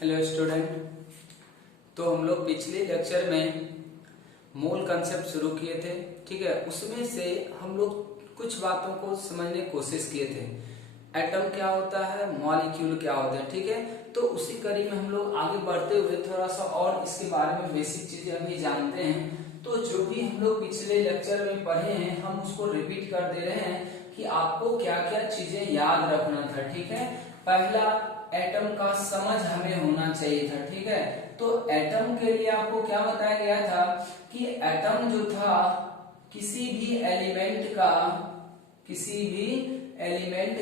Hello student. तो हम लोग पिछले लेक्चर में मोल कंसेप्ट शुरू किए थे, ठीक है। उसमें से हम लोग कुछ बातों को समझने की कोशिश किए थे। एटम क्या होता है, मॉलिक्यूल क्या होता है, ठीक है। तो उसी कड़ी में हम लोग आगे बढ़ते हुए थोड़ा सा और इसके बारे में बेसिक चीजें अभी जानते हैं। तो जो भी हम लोग पिछले लेक्चर में पढ़े हैं हम उसको रिपीट कर दे रहे हैं कि आपको क्या क्या चीजें याद रखना था, ठीक है। पहला, एटम का समझ हमें होना चाहिए था, ठीक है। तो एटम के लिए आपको क्या बताया गया था कि एटम जो था किसी भी एलिमेंट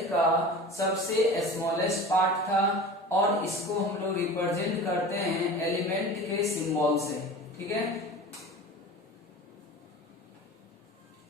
का सबसे स्मॉलेस्ट पार्ट था और इसको हम लोग रिप्रेजेंट करते हैं एलिमेंट के सिंबल से, ठीक है।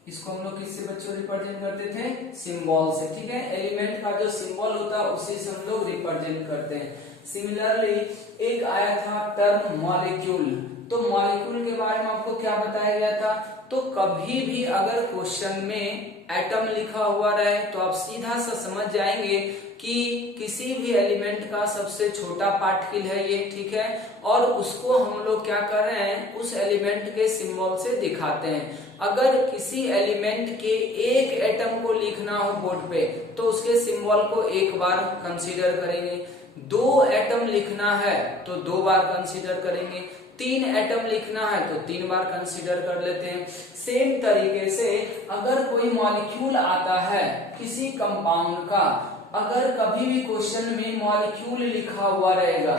इसको हम लोग किससे बच्चों रिप्रेजेंट करते थे, सिंबल से, ठीक है। एलिमेंट का जो सिंबल होता है उसी से हम लोग रिप्रेजेंट करते हैं। सिमिलरली एक आया था टर्म मॉलिक्यूल। तो मॉलिक्यूल के बारे में आपको क्या बताया गया था, तो कभी भी अगर क्वेश्चन में एटम लिखा हुआ रहे तो आप सीधा सा समझ जाएंगे कि किसी भी एलिमेंट का सबसे छोटा पार्टिकल है ये, ठीक है। और उसको हम लोग क्या कर रहे हैं, उस एलिमेंट के सिंबल से दिखाते हैं। अगर किसी एलिमेंट के एक एटम को लिखना हो बोर्ड पे तो उसके सिंबल को एक बार कंसीडर करेंगे। दो एटम लिखना है तो दो बार कंसीडर करेंगे। तीन एटम लिखना है तो तीन बार कंसीडर कर लेते हैं। सेम तरीके से अगर कोई मॉलिक्यूल आता है किसी कंपाउंड का, अगर कभी भी क्वेश्चन में मॉलिक्यूल लिखा हुआ रहेगा,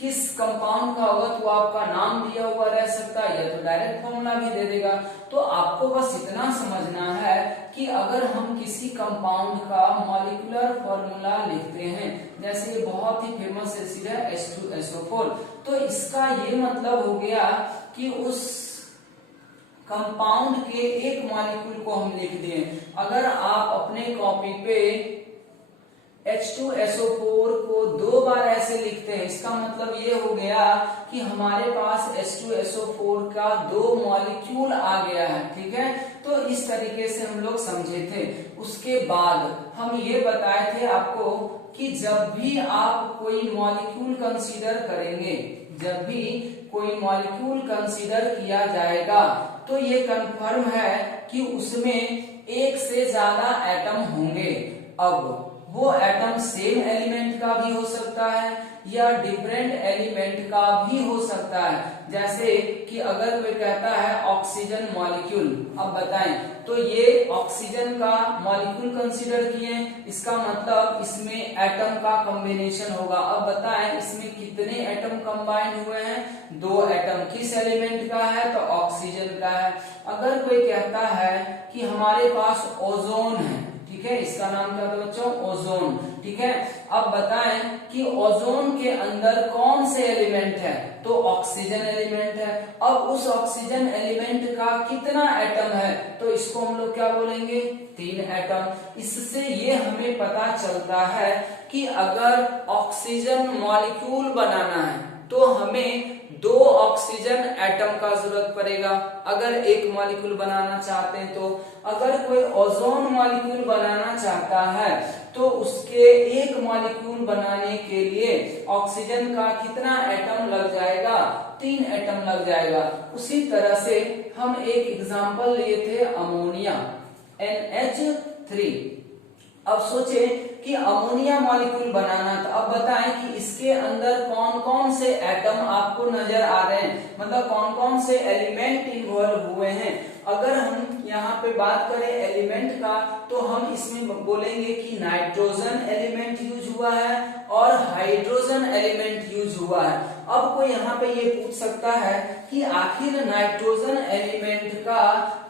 किस कंपाउंड का होगा तो आपका नाम दिया हुआ रह सकता है या तो डायरेक्ट फॉर्मूला भी दे देगा। तो आपको बस इतना समझना है कि अगर हम किसी कंपाउंड का मॉलिक्यूलर फॉर्मूला लिखते हैं, जैसे बहुत ही फेमस एसिड है H2SO4, तो इसका ये मतलब हो गया कि उस कंपाउंड के एक मॉलिक्यूल को हम लिख दिए। अगर आप अपने कॉपी पे H2SO4 को दो बार ऐसे लिखते हैं, इसका मतलब ये हो गया कि हमारे पास H2SO4 का दो मॉलिक्यूल आ गया है, ठीक है। तो इस तरीके से हम लोग समझे थे। उसके बाद हम ये बताए थे आपको कि जब भी आप कोई मॉलिक्यूल कंसीडर करेंगे, जब भी कोई मॉलिक्यूल कंसीडर किया जाएगा तो ये कंफर्म है कि उसमें एक से ज्यादा एटम होंगे। अब वो एटम सेम एलिमेंट का भी हो सकता है या डिफरेंट एलिमेंट का भी हो सकता है। जैसे कि अगर कोई कहता है ऑक्सीजन मॉलिक्यूल, अब बताएं तो ये ऑक्सीजन का मॉलिक्यूल कंसीडर किए, इसका मतलब इसमें एटम का कॉम्बिनेशन होगा। अब बताएं इसमें कितने एटम कंबाइन हुए हैं, दो एटम। किस एलिमेंट का है, तो ऑक्सीजन का है। अगर कोई कहता है कि हमारे पास ओजोन है, ठीक है, इसका नाम क्या था बच्चों, ओजोन, ठीक है। अब बताएं कि ओजोन के अंदर कौन से एलिमेंट है, तो ऑक्सीजन एलिमेंट है। अब उस ऑक्सीजन एलिमेंट का कितना एटम है, तो इसको हम लोग क्या बोलेंगे, तीन एटम। इससे ये हमें पता चलता है कि अगर ऑक्सीजन मॉलिक्यूल बनाना है तो हमें दो ऑक्सीजन एटम का जरूरत पड़ेगा अगर एक मॉलिक्यूल बनाना चाहते हैं। तो अगर कोई ओजोन मॉलिक्यूल बनाना चाहता है तो उसके एक मॉलिक्यूल बनाने के लिए ऑक्सीजन का कितना एटम लग जाएगा, तीन एटम लग जाएगा। उसी तरह से हम एक एग्जांपल लिए थे अमोनिया, NH3। अब सोचे कि अमोनिया मॉलिक्यूल बनाना, तो अब बताएं कि इसके अंदर कौन कौन से एटम आपको नजर आ रहे हैं, मतलब कौन कौन से एलिमेंट इन्वॉल्व हुए हैं। अगर हम यहाँ पे बात करें एलिमेंट का तो हम इसमें बोलेंगे कि नाइट्रोजन एलिमेंट यूज हुआ है और हाइड्रोजन एलिमेंट यूज हुआ है। अब कोई यहाँ पे ये पूछ सकता है कि आखिर नाइट्रोजन एलिमेंट का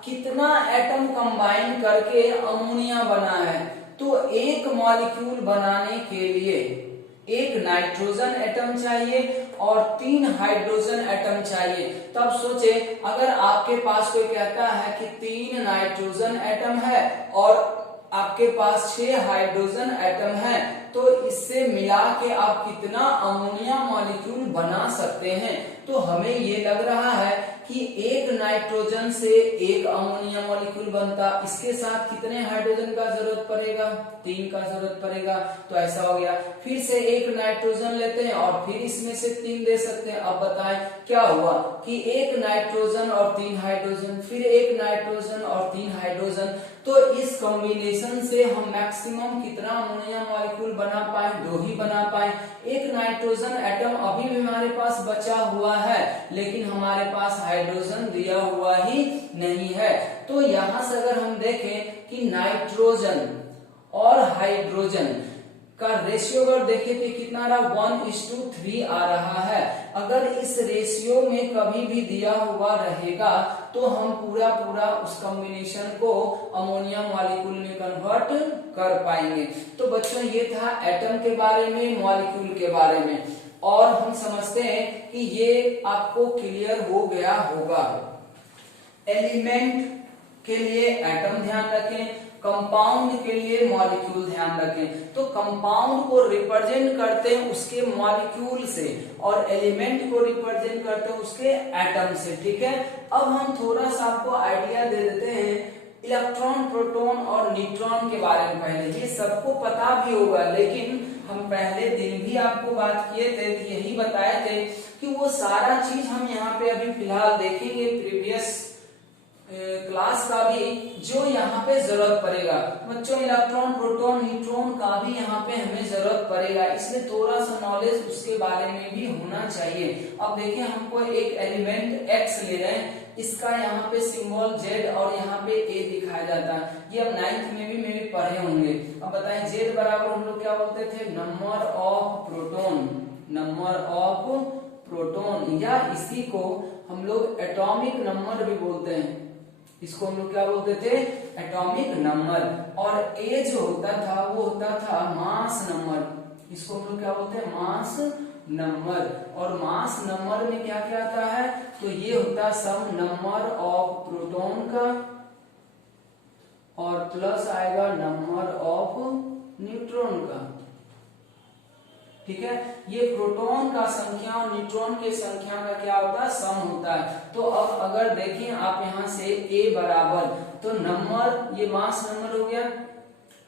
कितना एटम कंबाइन करके अमोनिया बना है, तो एक मॉलिक्यूल बनाने के लिए एक नाइट्रोजन एटम चाहिए और तीन हाइड्रोजन एटम चाहिए। तब सोचे अगर आपके पास कोई कहता है कि तीन नाइट्रोजन एटम है और आपके पास 6 हाइड्रोजन एटम है, तो इससे मिला के आप कितना अमोनिया मॉलिक्यूल बना सकते हैं। तो हमें ये लग रहा है कि एक नाइट्रोजन से एक अमोनिया मॉलिक्यूल बनता, इसके साथ कितने हाइड्रोजन का जरूरत पड़ेगा, 3 का जरूरत पड़ेगा। तो ऐसा हो गया, फिर से एक नाइट्रोजन लेते हैं और फिर इसमें से 3 दे सकते हैं। अब बताएं क्या हुआ कि एक नाइट्रोजन और 3 हाइड्रोजन, फिर एक नाइट्रोजन और 3 हाइड्रोजन, तो इस कॉम्बिनेशन से हम मैक्सिमम कितना अमोनिया मॉलिक्यूल बना पाए, 2 ही बना पाए। एक नाइट्रोजन एटम अभी भी हमारे पास बचा हुआ है, लेकिन हमारे पास हाइड्रोजन दिया हुआ ही नहीं है। तो यहां से अगर हम देखें कि नाइट्रोजन और हाइड्रोजन का रेशियो अगर देखें तो कितना रहा, 1:3 आ रहा है। अगर इस रेशियो में कभी भी दिया हुआ रहेगा तो हम पूरा उस कॉम्बिनेशन को अमोनिया मॉलिक्यूल में कन्वर्ट कर पाएंगे। तो बच्चों ये था एटम के बारे में, मॉलिक्यूल के बारे में, और हम समझते हैं कि ये आपको क्लियर हो गया होगा। एलिमेंट के लिए एटम ध्यान रखें, कंपाउंड के लिए मॉलिक्यूल ध्यान रखें। तो कंपाउंड को रिप्रेजेंट करते हैं उसके मॉलिक्यूल से और एलिमेंट को रिप्रेजेंट करते हैं उसके एटम से, ठीक है। अब हम थोड़ा सा आपको आइडिया दे देते हैं इलेक्ट्रॉन, प्रोटॉन और न्यूट्रॉन के बारे में। पहले ये सबको पता भी होगा, लेकिन हम पहले दिन भी आपको बात किए थे, यही बताए थे कि वो सारा चीज हम यहाँ पे अभी फिलहाल देखेंगे प्रीवियस क्लास का भी, जो यहाँ पे जरूरत पड़ेगा। बच्चों इलेक्ट्रॉन, प्रोटॉन, न्यूट्रॉन का भी यहाँ पे हमें जरूरत पड़ेगा, इसलिए थोड़ा सा नॉलेज उसके बारे में भी होना चाहिए। अब देखिए हमको एक एलिमेंट X ले रहे हैं, इसका यहाँ पे सिंबल Z और यहाँ पे A दिखाया जाता है। ये अब 9th में भी पढ़े होंगे। अब बताएं Z बराबर हम लोग क्या बोलते थे, number of proton, number of proton, या इसी को हम लोग एटॉमिक नंबर भी बोलते हैं। इसको हम लोग क्या बोलते थे, एटॉमिक नंबर। और A जो होता था वो होता था मास नंबर, इसको हम लोग क्या बोलते हैं, मास नंबर। और मास नंबर में क्या क्या आता है, तो ये होता सम नंबर ऑफ प्रोटॉन का और प्लस आएगा नंबर ऑफ न्यूट्रॉन का, ठीक है। ये प्रोटॉन का संख्या और न्यूट्रॉन के संख्या का क्या होता है, सम होता है। तो अब अगर देखें आप यहाँ से A बराबर, तो नंबर, ये मास नंबर हो गया,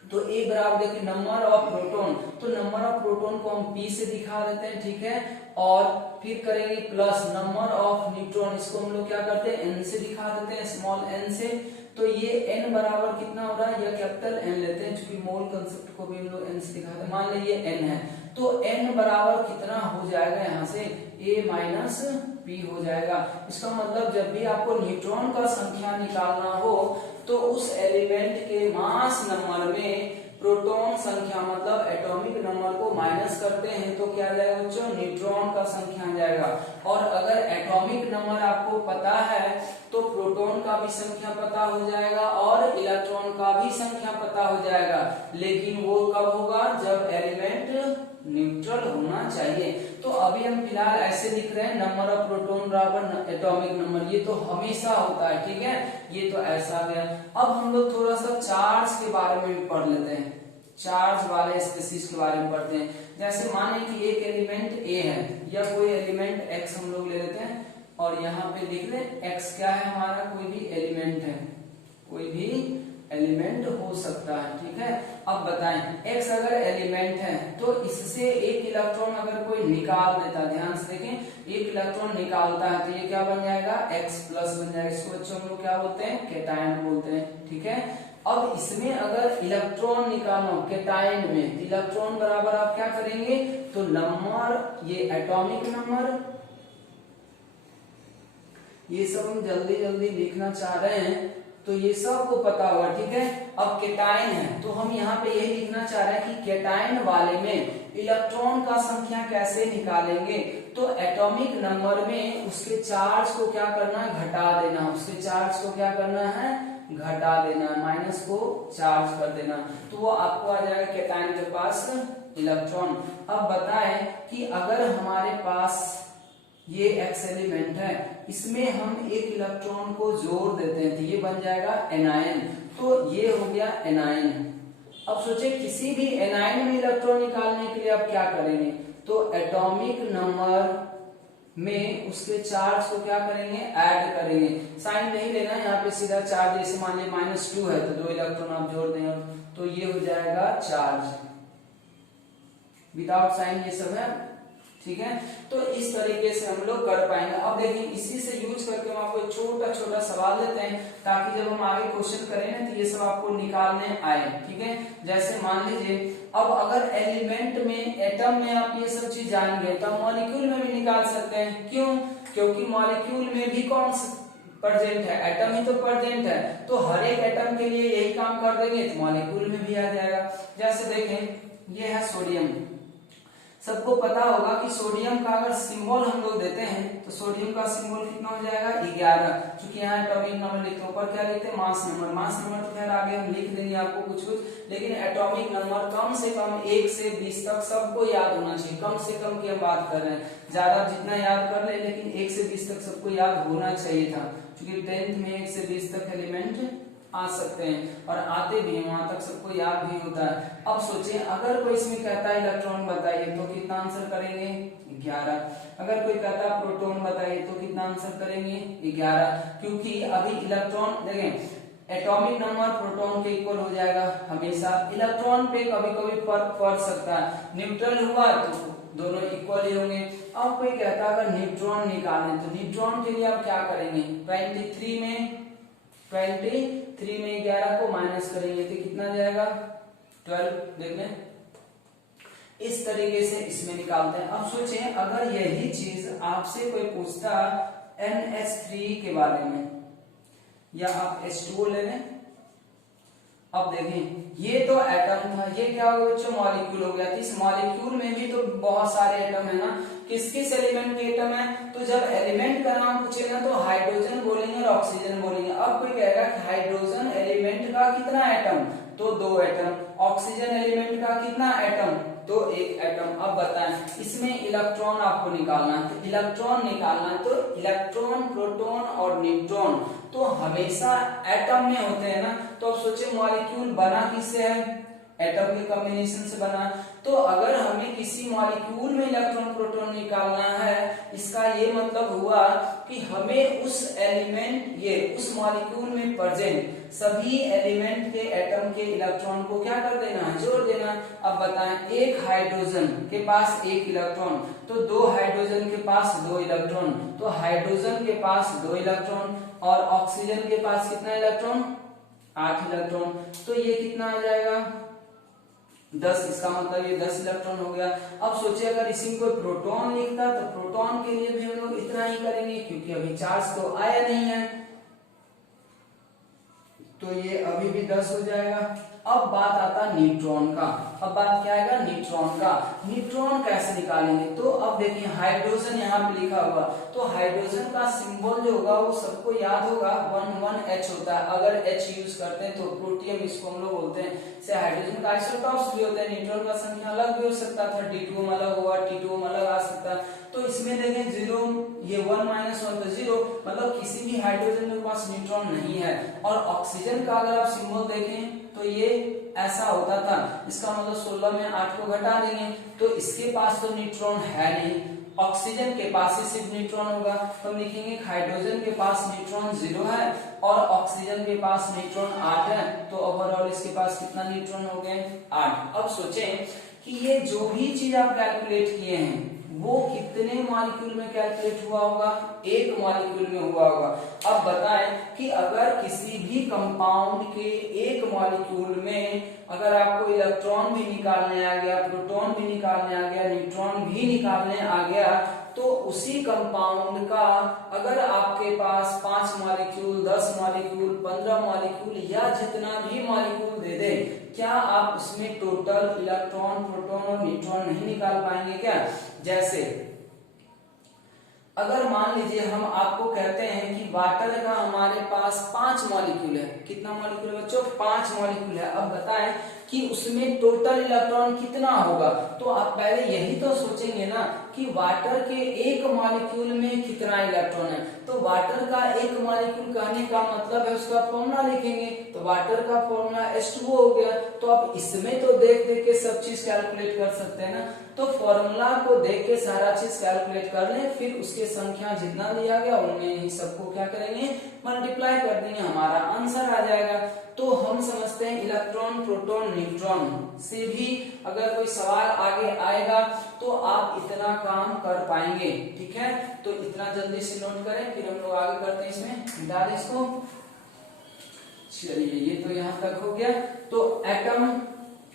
तो A बराबर देखिए नंबर ऑफ प्रोटॉन, तो नंबर ऑफ प्रोटॉन को हम P से दिखा देते हैं, ठीक है। और फिर करेंगे प्लस नंबर ऑफ न्यूट्रॉन, इसको हम लोग क्या करते हैं, N से दिखा देते हैं, स्मॉल n से। तो ये n बराबर कितना हो रहा है, या कैपिटल N लेते हैं, क्योंकि मोल कंसेप्ट को भी हम लोग n से दिखाते हैं। मान लीजिए n है, तो n बराबर कितना हो जाएगा, यहाँ से A माइनस P हो जाएगा। इसका मतलब जब भी आपको न्यूट्रॉन का संख्या निकालना हो तो उस एलिमेंट के मास नंबर में प्रोटॉन संख्या मतलब एटॉमिक नंबर को माइनस करते हैं तो क्या जाएगा बच्चों, न्यूट्रॉन का संख्या आ जाएगा। और अगर एटॉमिक नंबर आपको पता है तो प्रोटॉन का भी संख्या पता हो जाएगा और इलेक्ट्रॉन का भी संख्या पता हो जाएगा। लेकिन वो कब होगा, जब एलिमेंट न्यूट्रल होना चाहिए। तो अभी हम फिलहाल ऐसे लिख रहे हैं, नंबर ऑफ प्रोटॉन बराबर एटॉमिक नंबर, ये तो हमेशा होता है, ठीक है। ये तो ऐसा गया। अब हम लोग थोड़ा सा चार्ज के बारे में भी पढ़ लेते हैं, चार्ज वाले स्पीशीज के बारे में पढ़ते हैं। जैसे माने कि एक एलिमेंट A है या कोई एलिमेंट X हम लोग ले लेते हैं और यहाँ पे लिख लें X क्या है हमारा, कोई भी एलिमेंट है, कोई भी एलिमेंट हो सकता है, ठीक है। अब बताएं X अगर एलिमेंट है तो इससे एक इलेक्ट्रॉन अगर कोई निकाल देता, ध्यान से देखें, एक इलेक्ट्रॉन निकालता है तो ये क्या बन जाएगा, X प्लस बन जाएगा। इसको बच्चों हम लोग क्या बोलते हैं, कैटायन बोलते हैं, ठीक है। अब इसमें अगर इलेक्ट्रॉन निकालना हो कैटायन में, इलेक्ट्रॉन बराबर आप क्या करेंगे, तो नंबर, ये एटॉमिक नंबर, ये सब हम जल्दी जल्दी लिखना चाह रहे हैं तो ये सबको पता होगा, ठीक है। अब कैटायन है तो हम यहाँ पे ये लिखना चाह रहे हैं कि कैटायन वाले में इलेक्ट्रॉन का संख्या कैसे निकालेंगे, तो एटॉमिक नंबर में उसके चार्ज को क्या करना है, घटा देना, उसके चार्ज को क्या करना है, घटा देना, माइनस को चार्ज कर देना, तो वो आपको आ जाएगा कैटायन के पास इलेक्ट्रॉन। अब बताएं कि अगर हमारे पास ये X एलिमेंट है, इसमें हम एक इलेक्ट्रॉन को जोड़ देते हैं तो ये बन जाएगा एनायन, तो ये हो गया एनायन। अब सोचे किसी भी एनायन में इलेक्ट्रॉन निकालने के लिए आप क्या करेंगे, तो एटॉमिक नंबर में उसके चार्ज को क्या करेंगे, ऐड करेंगे। साइन नहीं लेना यहाँ पे, सीधा चार्ज, जैसे मान लीजिए -2 है तो 2 इलेक्ट्रॉन आप जोड़ दें, तो ये हो जाएगा चार्ज, विदाउट साइन ये सब है, ठीक है। तो इस तरीके से हम लोग कर पाएंगे। अब देखिए इसी से यूज करके हम आपको एक छोटा छोटा सवाल देते हैं, ताकि जब हम आगे क्वेश्चन करें ना तो ये सब आपको निकालने आए, ठीक है। जैसे मान लीजिए अब अगर एलिमेंट में, एटम में आप ये सब चीज जान गए तो मॉलिक्यूल में भी निकाल सकते हैं। क्यों? क्योंकि मॉलिक्यूल में भी कौन प्रेजेंट है, एटम ही तो प्रेजेंट है, तो हर एक एटम के लिए यही काम कर देंगे तो मॉलिक्यूल में भी आ जाएगा। जैसे देखें ये है सोडियम, सबको पता होगा कि सोडियम का अगर सिंबल हम लोग देते हैं तो सोडियम का सिंबल कितना हो जाएगा, 11। क्योंकि यहाँ एटॉमिक नंबर लिखते हैं, ऊपर क्या लिखते हैं, मास नंबर। मास नंबर तो खैर आगे हम लिख देंगे आपको कुछ कुछ, लेकिन एटॉमिक नंबर कम से कम 1 से 20 तक सबको याद होना चाहिए। कम से कम की हम बात कर रहे हैं, ज्यादा जितना याद कर ले, लेकिन 1 से 20 तक सबको याद होना चाहिए था, क्योंकि 10th में 1 से 20 तक एलिमेंट आ सकते हैं और आते भी हैं, वहां तक सबको याद भी होता है। अब सोचिए अगर कोई इसमें कहता है इलेक्ट्रॉन बताइए तो कितना आंसर करेंगे, 11। अगर कोई कहता है प्रोटॉन बताइए तो कितना आंसर करेंगे, 11। क्योंकि अभी इलेक्ट्रॉन देखें, एटॉमिक नंबर प्रोटॉन के इक्वल हो जाएगा हमेशा, इलेक्ट्रॉन पे कभी कभी फर्क पड़ सकता है, न्यूट्रल हुआ तो दोनों इक्वल ही होंगे। अब कोई कहता है अगर न्यूट्रॉन निकालें तो न्यूट्रॉन के लिए आप क्या करेंगे, 23 में 11 को माइनस करेंगे तो कितना जाएगा, 12। देख लें, इस तरीके से इसमें निकालते हैं। अब सोचें अगर यही चीज आपसे कोई पूछता NH3 के बारे में, या आप H2O ले लें। अब देखें ये तो एटम था, ये क्या हो गया बच्चों, मॉलिक्यूल हो गया। तो इस मॉलिक्यूल में भी तो बहुत सारे एटम है ना, किस किस एलिमेंट के एटम है, तो जब एलिमेंट का नाम पूछेगा तो हाइड्रोजन बोलेंगे और ऑक्सीजन बोलेंगे। अब कोई कहेगा कि हाइड्रोजन एलिमेंट का कितना एटम, तो 2 एटम। ऑक्सीजन एलिमेंट का कितना एटम, तो 1 एटम। अब बताएं इसमें इलेक्ट्रॉन आपको निकालना है, तो इलेक्ट्रॉन निकालना है तो इलेक्ट्रॉन, प्रोटॉन और न्यूट्रॉन तो हमेशा एटम में होते हैं ना। तो अब सोचिए मॉलिक्यूल बना किससे है, एटम के कॉम्बिनेशन से बना। तो अगर हमें किसी मॉलिक्यूल में इलेक्ट्रॉन प्रोटॉन निकालना है, इसका ये मतलब हुआ कि हमें उस एलिमेंट, ये उस मॉलिक्यूल में प्रेजेंट सभी एलिमेंट के एटम के इलेक्ट्रॉन को क्या कर देना है, जोड़ देना। अब बताएं एक हाइड्रोजन के पास 1 इलेक्ट्रॉन, तो 2 हाइड्रोजन के पास 2 इलेक्ट्रॉन, तो हाइड्रोजन के पास 2 इलेक्ट्रॉन और ऑक्सीजन के पास कितना इलेक्ट्रॉन, 8 इलेक्ट्रॉन। तो ये कितना आ जाएगा, 10। इसका मतलब ये 10 इलेक्ट्रॉन हो गया। अब सोचिए अगर इसी में कोई प्रोटॉन लिखता तो प्रोटॉन के लिए भी हम लोग इतना ही करेंगे, क्योंकि अभी चार्ज तो आया नहीं है, तो ये अभी भी 10 हो जाएगा। अब बात आता न्यूट्रॉन का। अब बात क्या आएगा, न्यूट्रॉन का। न्यूट्रॉन कैसे निकालेंगे, तो अब देखिए हाइड्रोजन यहाँ पे लिखा हुआ, तो हाइड्रोजन का सिंबल जो होगा वो सबको याद होगा, 11H होता है। अगर H यूज करते हैं तो प्रोटियम इसको हम लोग बोलते हैं। से हाइड्रोजन का आइसोटॉप्स भी होते हैं, न्यूट्रॉन का संख्या अलग भी हो सकता था, D2 में अलग हुआ, T2 में अलग आ सकता है। तो इसमें देखें 0, ये 1 - 1 तो 0, मतलब किसी भी हाइड्रोजन के पास न्यूट्रॉन नहीं है। और ऑक्सीजन का अगर आप सिंबल देखें तो ये ऐसा होता था, इसका मतलब 16 में 8 को घटा देंगे, तो इसके पास तो न्यूट्रॉन है नहीं। ऑक्सीजन के पास ही सिर्फ न्यूट्रॉन होगा, तो हम लिखेंगे हाइड्रोजन के पास न्यूट्रॉन 0 है और ऑक्सीजन के पास न्यूट्रॉन 8 है, तो ओवरऑल इसके पास कितना न्यूट्रॉन हो गए, 8। अब सोचें कि ये जो भी चीज आप कैलकुलेट किए हैं वो कितने मॉलिक्यूल में कैलकुलेट हुआ होगा, 1 मॉलिक्यूल में हुआ होगा। अब बताएं कि अगर किसी भी कंपाउंड के 1 मॉलिक्यूल में अगर आपको इलेक्ट्रॉन भी निकालने आ गया, प्रोटॉन भी निकालने आ गया, न्यूट्रॉन भी निकालने आ गया, तो उसी कंपाउंड का अगर आपके पास 5 मॉलिक्यूल, 10 मॉलिक्यूल, 15 मॉलिक्यूल या जितना भी मॉलिक्यूल दे दे, क्या आप उसमें टोटल इलेक्ट्रॉन, प्रोटॉन और न्यूट्रॉन नहीं निकाल पाएंगे क्या। जैसे अगर मान लीजिए हम आपको कहते हैं कि वाटर का हमारे पास 5 मॉलिक्यूल है, कितना मॉलिक्यूल है बच्चों, 5 मॉलिक्यूल है। अब बताएं कि उसमें टोटल इलेक्ट्रॉन कितना होगा, तो आप पहले यही तो सोचेंगे ना कि वाटर के एक मॉलिक्यूल में कितना इलेक्ट्रॉन है। तो वाटर का एक मॉलिक्यूल कहने का मतलब है उसका फॉर्मूला लिखेंगे, तो वाटर का फॉर्मूला H2O हो गया। तो आप इसमें तो देख देख के सब चीज कैलकुलेट कर सकते हैं ना, तो फॉर्मूला को देख के सारा चीज कैलकुलेट कर लें, फिर उसके संख्या जितना दिया गया उनमें ही सबको क्या करेंगे, मल्टीप्लाई कर देंगे, हमारा आंसर आ जाएगा। तो हम समझते हैं इलेक्ट्रॉन, प्रोटॉन, न्यूट्रॉन से भी अगर कोई सवाल आगे आएगा तो आप इतना काम कर पाएंगे, ठीक है। तो इतना जल्दी से नोट करें, फिर हम लोग आगे करते हैं, इसमें डाल इसको। चलिए ये तो यहाँ तक हो गया। तो एटम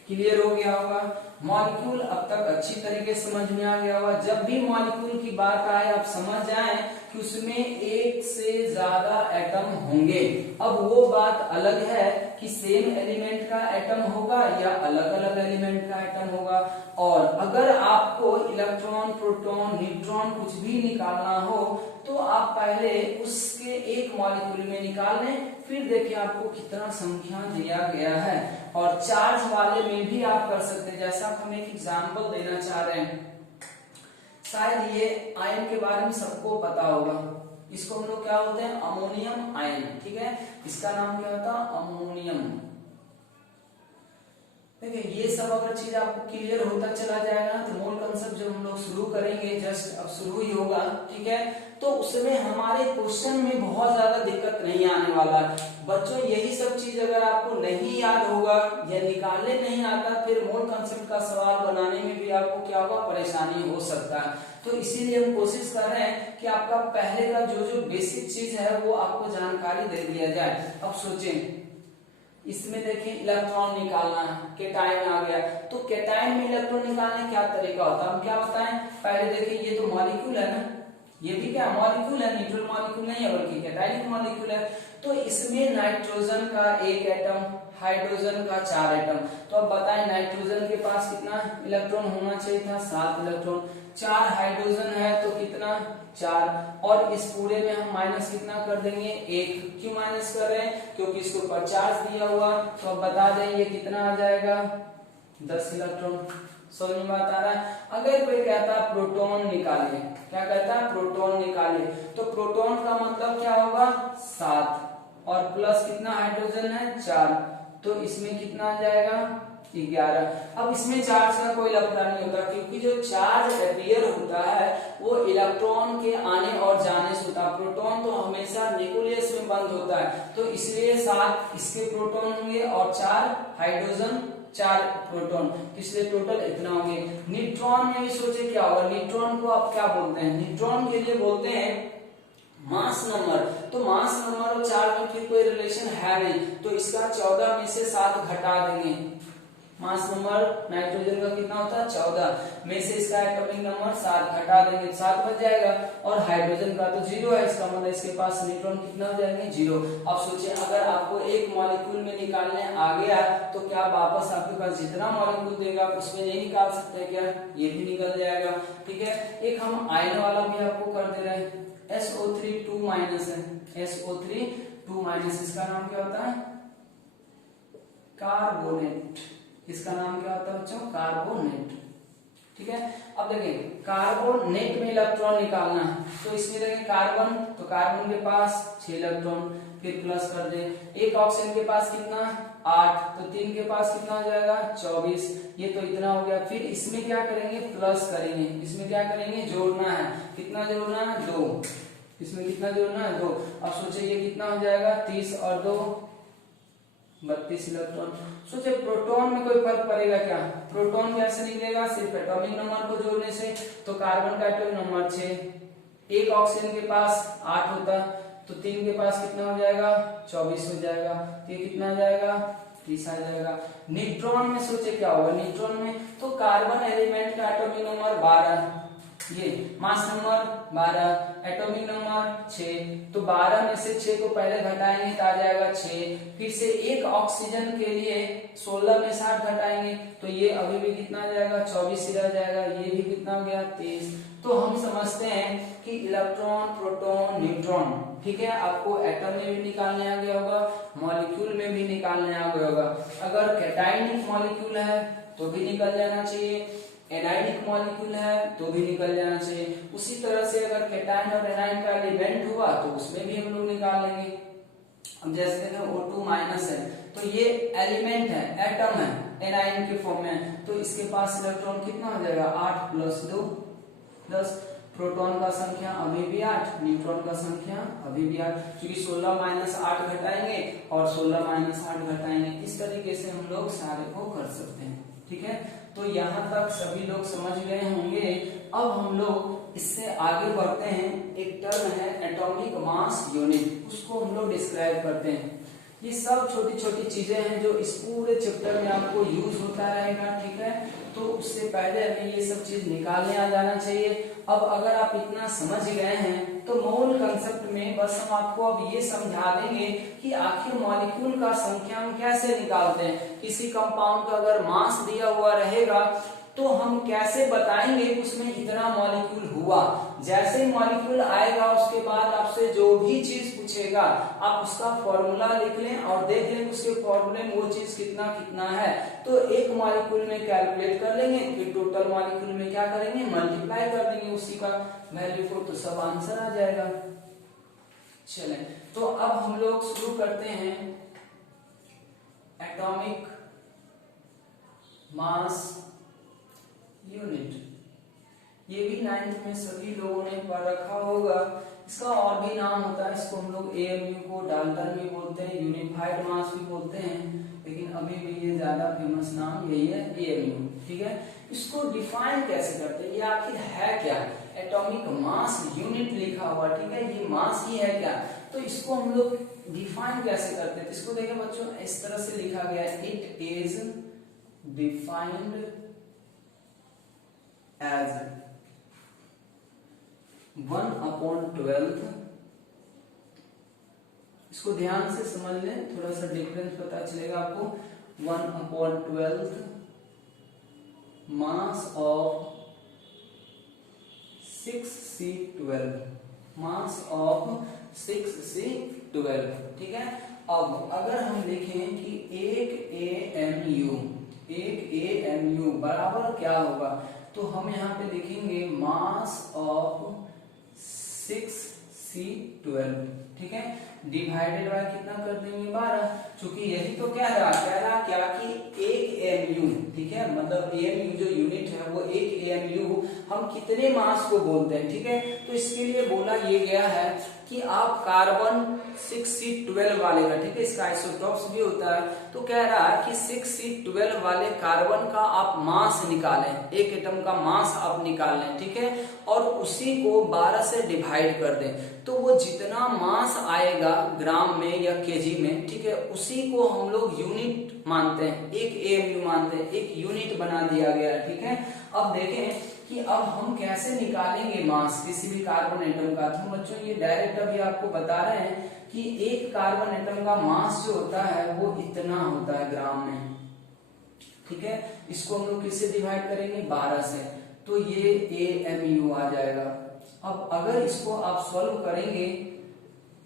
क्लियर हो गया होगा, मॉलिक्यूल अब तक अच्छी तरीके से समझ में आ गया होगा। जब भी मॉलिक्यूल की बात आए आप समझ जाएं कि उसमें एक से ज्यादा एटम होंगे। अब वो बात अलग है कि सेम एलिमेंट का एटम होगा या अलग अलग एलिमेंट का एटम होगा। और अगर आपको इलेक्ट्रॉन, प्रोटॉन, न्यूट्रॉन कुछ भी निकालना हो तो आप पहले उसके एक मॉलिक्यूल में निकाल लें, फिर देखिए आपको कितना संख्या दिया गया है। और चार्ज वाले में भी आप कर सकते हैं, जैसा हम एक एग्जांपल देना चाह रहे हैं। शायद ये आयन के बारे में सबको पता होगा, इसको हम लोग क्या बोलते हैं, अमोनियम आयन, ठीक है। इसका नाम क्या होता है, अमोनियम। देखिए ये सब अगर चीज आपको क्लियर होता चला जाएगा तो मोल कंसेप्ट जब हम लोग शुरू करेंगे, जस्ट अब शुरू ही होगा, ठीक है, तो उसमें हमारे क्वेश्चन में बहुत ज्यादा दिक्कत नहीं आने वाला बच्चों। यही सब चीज अगर आपको नहीं याद होगा या निकालने नहीं आता, फिर मोल कंसेप्ट का सवाल बनाने में भी आपको क्या होगा, परेशानी हो सकता है। तो इसीलिए हम कोशिश कर रहे हैं कि आपका पहले का जो जो बेसिक चीज है वो आपको जानकारी दे दिया जाए। अब सोचें, इसमें देखिए इलेक्ट्रॉन निकालना है, केटायन आ गया, तो केटायन में इलेक्ट्रॉन निकालने क्या तरीका होता है, हम क्या बताएं। पहले देखिए ये तो मॉलिक्यूल है ना, ये भी क्या मॉलिक्यूल है, न्यूट्रल मॉलिक्यूल नहीं है बल्कि कैटायनिक मॉलिक्यूल है। तो इसमें नाइट्रोजन का एक एटम, हाइड्रोजन का 4 एटम। तो अब बताएं नाइट्रोजन के पास कितना इलेक्ट्रॉन होना चाहिए था, 7 इलेक्ट्रॉन। 4 हाइड्रोजन है तो कितना, 4। और इस पूरे में हम माइनस कितना कर देंगे, 1। क्यों माइनस कर रहे हैं, क्योंकि इसके ऊपर चार्ज दिया हुआ। तो अब बता दें ये कितना आ जाएगा, 10 इलेक्ट्रॉन। समझ में बात आ रहा है। अगर कोई कहता है प्रोटॉन निकालिए, क्या कहता है, प्रोटॉन निकालिए, तो प्रोटॉन का मतलब क्या होगा, 7 और प्लस कितना हाइड्रोजन है, 4, तो इसमें कितना आ जाएगा, 11। अब इसमें चार्ज का कोई लफड़ा नहीं होता, क्योंकि जो चार्ज अपीयर होता है वो इलेक्ट्रॉन के आने और जाने से होता है। प्रोटॉन तो हमेशा न्यूक्लियस में बंद होता है, तो इसलिए 7 इसके प्रोटॉन होंगे और 4 हाइड्रोजन, 4 प्रोटॉन, इसलिए टोटल इतना होंगे। न्यूट्रॉन में भी सोचे क्या होगा, न्यूट्रॉन को आप क्या बोलते हैं, न्यूट्रॉन के लिए बोलते हैं मास नंबर। तो मास नंबर और चार्ज में फिर कोई रिलेशन है नहीं, तो इसका 14 में से 7 घटा देंगे। मास नंबर नाइट्रोजन का कितना होता है, 14 में से इसका एटॉमिक नंबर 7 घटा देंगे, 7 बच जाएगा। और हाइड्रोजन का तो 0 है, इसका मतलब इसके पास न्यूट्रॉन कितना हो जाएंगे, 0। अब सोचिए अगर आपको एक मॉलिक्यूल में निकालने आ गया तो क्या वापस आपके पास जितना मॉलिक्यूल देगा उसमें नहीं निकाल सकते क्या, ये भी निकल जाएगा, ठीक है। एक हम आयन वाला भी आपको कर दे रहे हैं, SO3 2- है, SO3 2-, इसका नाम क्या होता है, कार्बोनेट। इसका नाम क्या होता है बच्चों, कार्बोनेट, ठीक है। अब देखिए कार्बोनेट में इलेक्ट्रॉन निकालना है, तो इसमें देखें कार्बन, तो कार्बन के पास 6 इलेक्ट्रॉन, फिर प्लस कर दे। एक ऑक्सीजन के पास कितना, 8, तो 3 के पास कितना हो जाएगा, 24, ये तो इतना हो गया। फिर इसमें क्या करेंगे, प्लस करेंगे, इसमें क्या करेंगे, जोड़ना है, कितना जोड़ना है, 2, इसमें कितना जोड़ना है, 2। अब सोचिए ये कितना हो जाएगा, 30 और 2 32 इलेक्ट्रॉन। सोचिए प्रोटॉन में कोई फर्क पड़ेगा क्या, प्रोटॉन कैसे निकलेगा, सिर्फ एटॉमिक नंबर को जोड़ने से। तो कार्बन का एटॉमिक नंबर 6, एक ऑक्सीजन के पास 8 होता, तो 3 के पास कितना हो जाएगा, 24 हो जाएगा, तो ये कितना आ जाएगा, 30 आ जाएगा। न्यूट्रॉन में सोचे क्या होगा, न्यूट्रॉन में तो कार्बन एलिमेंट का एटॉमिक नंबर 12, ये मास नंबर 12, एटॉमिक नंबर 6, तो 12 में से 6 को पहले घटाएंगे तो आ जाएगा 6, फिर से एक ऑक्सीजन के लिए 16 में 60 घटाएंगे तो ये अभी भी कितना आ जाएगा 24 ही रह जाएगा, ये भी कितना हो गया 23। तो हम समझते हैं कि इलेक्ट्रॉन, प्रोटॉन, न्यूट्रॉन, ठीक है, आपको एटम में भी निकालने आ गया होगा, मॉलिक्यूल में भी निकालने आ गया होगा। अगर कैटायनिक मॉलिक्यूल है तो भी निकल जाना चाहिए, एनायनिक मॉलिक्यूल है तो भी निकल जाना चाहिए। उसी तरह से अगर कैटायन और एनायन का एलिमेंट हुआ तो उसमें भी हम लोग निकाल लेंगे। अब जैसे देखें O2 माइनस है तो ये एलिमेंट है, एटम है, एनायन के फॉर्म में, तो इसके पास इलेक्ट्रॉन कितना हो जाएगा 8 + 2 10। प्रोटॉन का संख्या अभी भी 8, न्यूट्रॉन का संख्या अभी भी 8, क्योंकि 16 - 8 घटाएंगे और 16 - 8 घटाएंगे, इस तरीके से हम लोग सारे को कर सकते हैं। ठीक है, तो यहाँ तक सभी लोग समझ गए होंगे। अब हम लोग इससे आगे बढ़ते हैं। एक टर्म है एटॉमिक मास यूनिट, उसको हम लोग डिस्क्राइब करते हैं। ये सब छोटी छोटी चीजें हैं जो इस पूरे चैप्टर में आपको यूज होता रहेगा। ठीक है, तो उससे पहले हमें ये सब चीज निकालने आ जाना चाहिए। अब अगर आप इतना समझ गए हैं तो मूल कंसेप्ट में बस हम आपको अब ये समझा देंगे कि आखिर मॉलिक्यूल का संख्या हम कैसे निकालते हैं। किसी कंपाउंड का अगर मास दिया हुआ रहेगा तो हम कैसे बताएंगे उसमें इतना मॉलिक्यूल हुआ। जैसे ही मॉलिक्यूल आएगा उसके बाद आपसे जो भी चीज पूछेगा आप उसका फॉर्मूला लिख लें और देख लें उसके फॉर्मूले में वो चीज कितना कितना है, तो एक मॉलिक्यूल में कैलकुलेट कर लेंगे, फिर टोटल मॉलिक्यूल में क्या करेंगे मल्टीप्लाई कर देंगे उसी का वैल्यू को, तो सब आंसर आ जाएगा। चले, तो अब हम लोग शुरू करते हैं एटॉमिक मास यूनिट। ये भी 9th में सभी लोगों ने पढ़ रखा होगा। इसका और भी नाम होता है, इसको हम लोग AMU को डाल्टन भी बोलते हैं, यूनिफाइड मास भी बोलते हैं, लेकिन अभी भी ये ज्यादा फेमस नाम यही है AMU। ठीक है, इसको डिफाइन कैसे करते हैं, ये आखिर है क्या, एटॉमिक मास यूनिट लिखा हुआ, ठीक है, ये मास ही है क्या, तो इसको हम लोग डिफाइन कैसे करते हैं। इसको देखें बच्चों, इस तरह से लिखा गया है, इट इज डिफाइंड as 1/12। इसको ध्यान से समझ लें, थोड़ा सा डिफरेंस पता चलेगा आपको। 1/12 mass of 6C12, mass of 6C12। ठीक है, अब अगर हम लिखें कि एक AMU बराबर क्या होगा, तो हम यहाँ पे लिखेंगे मास ऑफ 6C12। ठीक है, डिवाइडेड बाय कितना कर देंगे 12, क्योंकि यही तो कह रहा क्या कि एक AMU, ठीक है, मतलब AMU जो यूनिट है वो एक AMU हम कितने मास को बोलते हैं। ठीक है, तो इसके लिए बोला ये गया है कि आप कार्बन 6C12 वाले का, ठीक है, इसका आइसोटॉप्स भी होता है, तो कह रहा है कि 6C12 वाले कार्बन का आप मास निकालें, एक एटम का मास आप निकाल लें। ठीक है, और उसी को 12 से डिवाइड कर दें, तो वो जितना मास आएगा ग्राम में या केजी में, ठीक है, उसी को हम लोग यूनिट मानते हैं, एक AMU मानते हैं, एक यूनिट बना दिया गया है। ठीक है, अब देखें कि अब हम कैसे निकालेंगे मास किसी भी कार्बन एटम का। तो बच्चों ये डायरेक्ट अभी आपको बता रहे हैं कि एक कार्बन एटम का मास जो होता है वो इतना होता है ग्राम में। ठीक है, इसको हम लोग किससे डिवाइड करेंगे 12 से, तो ये AMU आ जाएगा। अब अगर इसको आप सॉल्व करेंगे,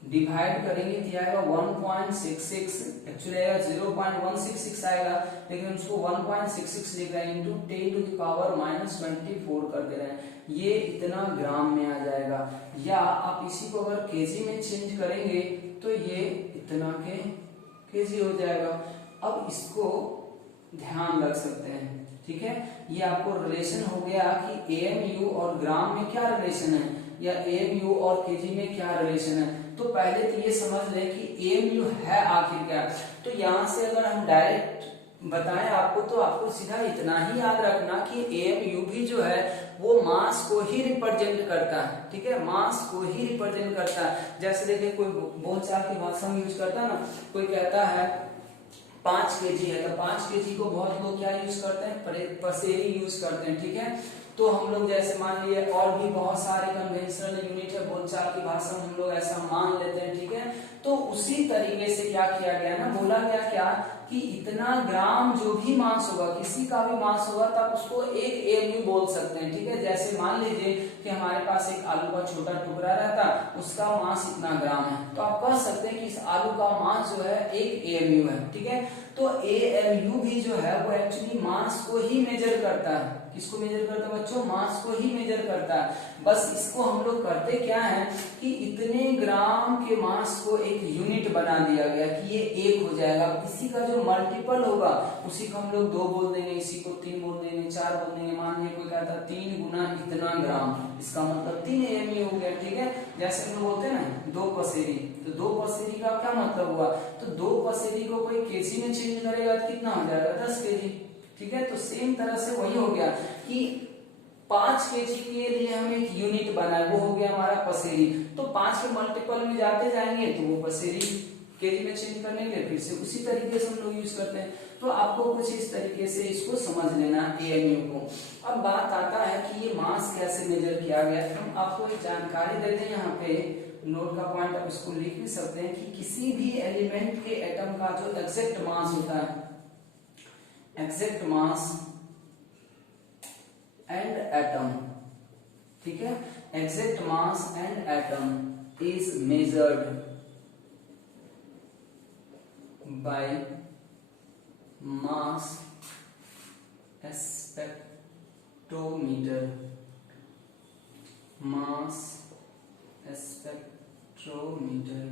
डिवाइड करेंगे तो आएगा 1.66, एक्चुअली आएगा 0.166 आएगा, लेकिन उसको 1.66 लिख रहे हैं इंटू 10⁻⁻24 कर दे रहे हैं, ये इतना ग्राम में आ जाएगा। या आप इसी को अगर केजी में चेंज करेंगे तो ये इतना के केजी हो जाएगा। अब इसको ध्यान रख सकते हैं। ठीक है, ये आपको रिलेशन हो गया कि AMU और ग्राम में क्या रिलेशन है या AMU और केजी में क्या रिलेशन है। तो पहले तो ये समझ लें कि AMU है आखिर क्या। तो यहाँ से अगर हम डायरेक्ट बताएं आपको, तो आपको सीधा इतना ही याद रखना कि AMU भी जो है वो मास को ही रिप्रेजेंट करता है। ठीक है, मास को ही रिप्रेजेंट करता है। जैसे देखिए कोई बोलचाल की भाषा यूज करता है ना, कोई कहता है 5 kg है, तो 5 kg को बहुत लोग क्या यूज करते हैं, पसेरी यूज करते हैं। ठीक है, तो हम लोग जैसे मान लिए और भी बहुत सारे कन्वेंशनल यूनिट है, बोलचाल की भाषा में हम लोग ऐसा मान लेते हैं, ठीक है। तो उसी तरीके से क्या किया गया ना, बोला गया क्या कि इतना ग्राम जो भी मास होगा, किसी का भी मास होगा, तब उसको एक AMU बोल सकते हैं, ठीक है। जैसे मान लीजिए कि हमारे पास एक आलू का छोटा टुकड़ा रहता, उसका मास इतना ग्राम है, तो आप कह सकते हैं कि इस आलू का मास जो है एक AMU है, ठीक है। तो AMU भी जो है वो एक्चुअली मास को ही मेजर करता है। किसको मेजर करता है बच्चों? मास को ही मेजर करता है। बस इसको हम लोग करते क्या है कि इतने ग्राम के मास को एक यूनिट बना दिया गया कि ये एक हो जाएगा। इसी का जो मल्टीपल होगा उसी को हम लोग 2 बोल देंगे, इसी को 3 बोल देंगे, 4 बोल देंगे। मान लीजिए कोई कहता 3 गुना इतना ग्राम, इसका मतलब 3 AMU हो गया, ठीक है। जैसे हम लोग बोलते हैं ना 2 पसेरी, तो 2 पसेरी का क्या मतलब हुआ? तो 2 पसेरी को कोई केजी में चेंज करेगा तो कितना हो जाएगा? 10 केजी, ठीक है। तो सेम तरह से वही हो गया कि 5 केजी के लिए हम एक यूनिट बनाए, वो हो गया हमारा पसेरी। तो 5 के मल्टीपल में जाते जाएंगे तो वो पसेरी केजी में चेंज करने के लिए फिर से उसी तरीके से हम लोग यूज करते हैं। तो आपको कुछ इस तरीके से इसको समझ लेना AMU को। अब बात आता है कि ये मास कैसे मेजर किया गया। हम आपको एक जानकारी देते हैं, यहाँ पे नोट का पॉइंट आप इसको लिख भी सकते हैं कि किसी भी एलिमेंट के एटम का जो एग्जैक्ट मास होता है, एग्जैक्ट मास एंड एटम, ठीक है, exact mass and atom is measured by mass spectrometer, mass spectrometer,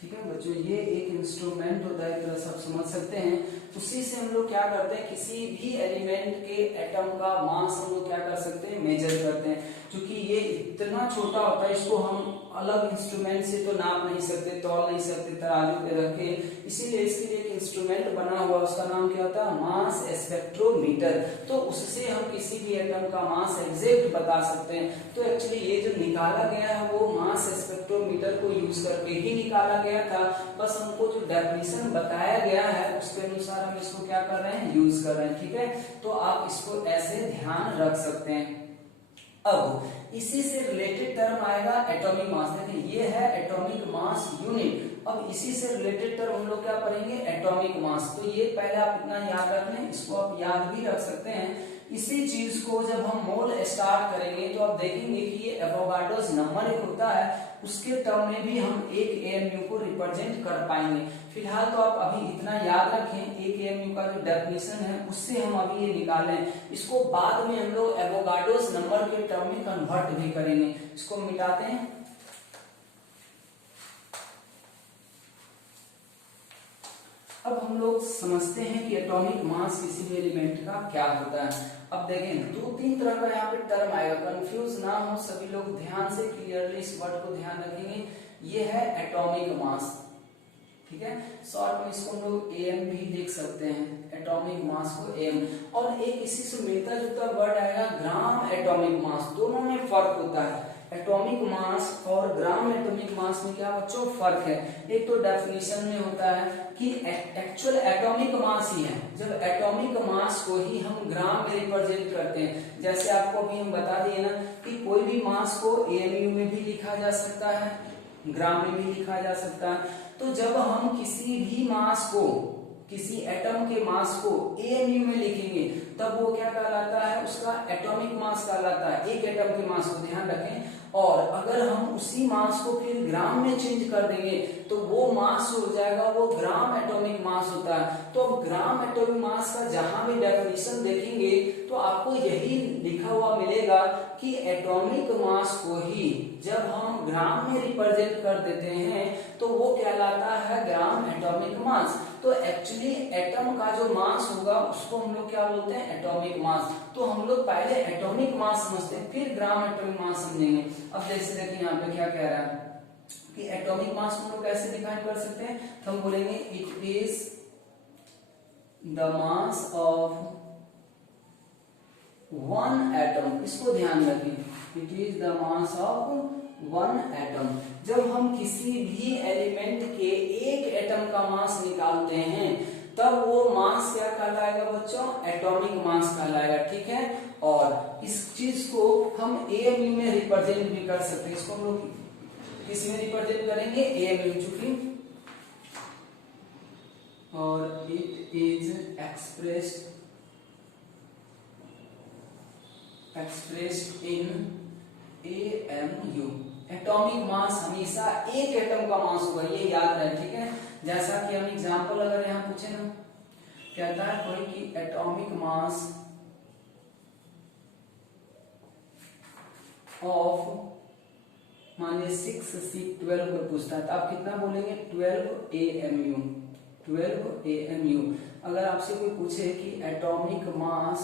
ठीक है बच्चों। ये एक इंस्ट्रूमेंट होता है, एक तरह से आप समझ सकते हैं। उसी से हम लोग क्या करते हैं, किसी भी एलिमेंट के एटम का मास हम लोग क्या कर सकते हैं, मेजर करते हैं। क्योंकि ये इतना छोटा होता है, इसको हम अलग इंस्ट्रूमेंट से तो नाप नहीं सकते, तौल नहीं सकते तराजू पे रख के, इसीलिए इसके लिए एक इंस्ट्रूमेंट बना हुआ, उसका नाम क्या होता है? मास स्पेक्ट्रोमीटर। तो उससे हम किसी भी एटम का मास एग्जैक्ट बता सकते हैं। तो एक्चुअली ये जो निकाला गया है वो मास स्पेक्ट्रोमीटर को यूज करके ही निकाला गया था। बस हमको जो डेफिनेशन बताया गया है उसके अनुसार हम इसको क्या कर रहे हैं, यूज कर रहे हैं, ठीक है। तो आप इसको ऐसे ध्यान रख सकते हैं। अब इसी से रिलेटेड टर्म आएगा एटॉमिक मास। देखिए ये है एटॉमिक मास यूनिट। अब इसी से रिलेटेड टर्म हम लोग क्या पढ़ेंगे, एटॉमिक मास। तो ये पहले आप इतना याद रख लें, इसको आप याद भी रख सकते हैं। इसी चीज को जब हम मोल स्टार्ट करेंगे तो आप देखेंगे कि ये एवोगाड्रोस नंबर एक होता है, उसके टर्म में भी हम एक AMU को रिप्रेजेंट कर पाएंगे। फिलहाल तो आप अभी इतना याद रखें, एक AMU का जो डेफिनेशन है उससे हम अभी ये निकालें। इसको बाद में हम लोग एवोगाड्रोस नंबर के टर्म में कन्वर्ट भी करेंगे। इसको मिटाते हैं। अब हम लोग समझते हैं कि एटॉमिक मास किसी भी एलिमेंट का क्या होता है। अब देखें 2-3 तरह का यहाँ पे टर्म आएगा, कंफ्यूज ना हो सभी लोग, ध्यान से क्लियरली इस वर्ड को ध्यान रखेंगे। ये है एटॉमिक मास, ठीक है। शॉर्ट में इसको हम लोग AM भी देख सकते हैं, एटॉमिक मास को AM। और एक इसी से मिलता जुलता वर्ड आएगा ग्राम एटॉमिक मास। दोनों में फर्क होता है, एटॉमिक मास और ग्राम एटॉमिक मास में क्या बच्चों फर्क है। एक तो डेफिनेशन में होता है कि एक्चुअल एटॉमिक मास ही है, जब एटॉमिक मास को ही हम ग्राम में रिप्रेजेंट करते हैं। जैसे आपको अभी हम बता दिए ना कि कोई भी मास को AMU में भी लिखा जा सकता है, ग्राम में भी लिखा जा सकता है। तो जब हम किसी भी मास को, किसी एटम के मास को AMU में लिखेंगे तब वो क्या कहलाता है, उसका एटॉमिक मास कहलाता है, एक एटम के मास को, ध्यान रखें। और अगर हम उसी मास को फिर ग्राम में चेंज कर देंगे तो वो मास हो जाएगा, वो ग्राम एटॉमिक मास होता है। तो अब ग्राम एटॉमिक मास का जहां भी डेफिनेशन देखेंगे तो आपको यही लिखा हुआ मिलेगा कि एटॉमिक मास को ही जब हम ग्राम में रिप्रेजेंट कर देते हैं तो वो कहलाता है ग्राम एटॉमिक मास। तो एक्चुअली एटम का जो मास होगा उसको हम लोग क्या बोलते हैं, एटॉमिक मास। तो हम लोग पहले एटॉमिक मास समझते हैं, फिर ग्राम एटॉमिक मास समझेंगे। अब जैसे देखिए यहाँ पे क्या कह रहा है कि एटॉमिक मास को हम लोग कैसे डिफाइन कर सकते हैं, तो हम बोलेंगे it is the mass of one atom. इसको ध्यान रखें, it is the mass of one atom. जब हम किसी भी एलिमेंट के एक एटम का मास निकालते हैं तब वो मास क्या कहलाएगा बच्चों, एटॉमिक मास कहलाएगा, ठीक है। और इस चीज को हम AMU में रिप्रेजेंट भी कर सकते हैं। इसको हम लोग किस में रिप्रेजेंट करेंगे, AMU, चूंकि और it is expressed in AMU। Atomic mass हमेशा एक एटम का मास होगा, ये याद रहे, ठीक है। जैसा कि हम एग्जांपल अगर यहाँ पूछे ना, कहता है कोई कि एटॉमिक मास ऑफ मानिए 6C12 को पूछता है तो आप कितना बोलेंगे, 12 AMU, 12 AMU। अगर आपसे कोई पूछे कि एटॉमिक मास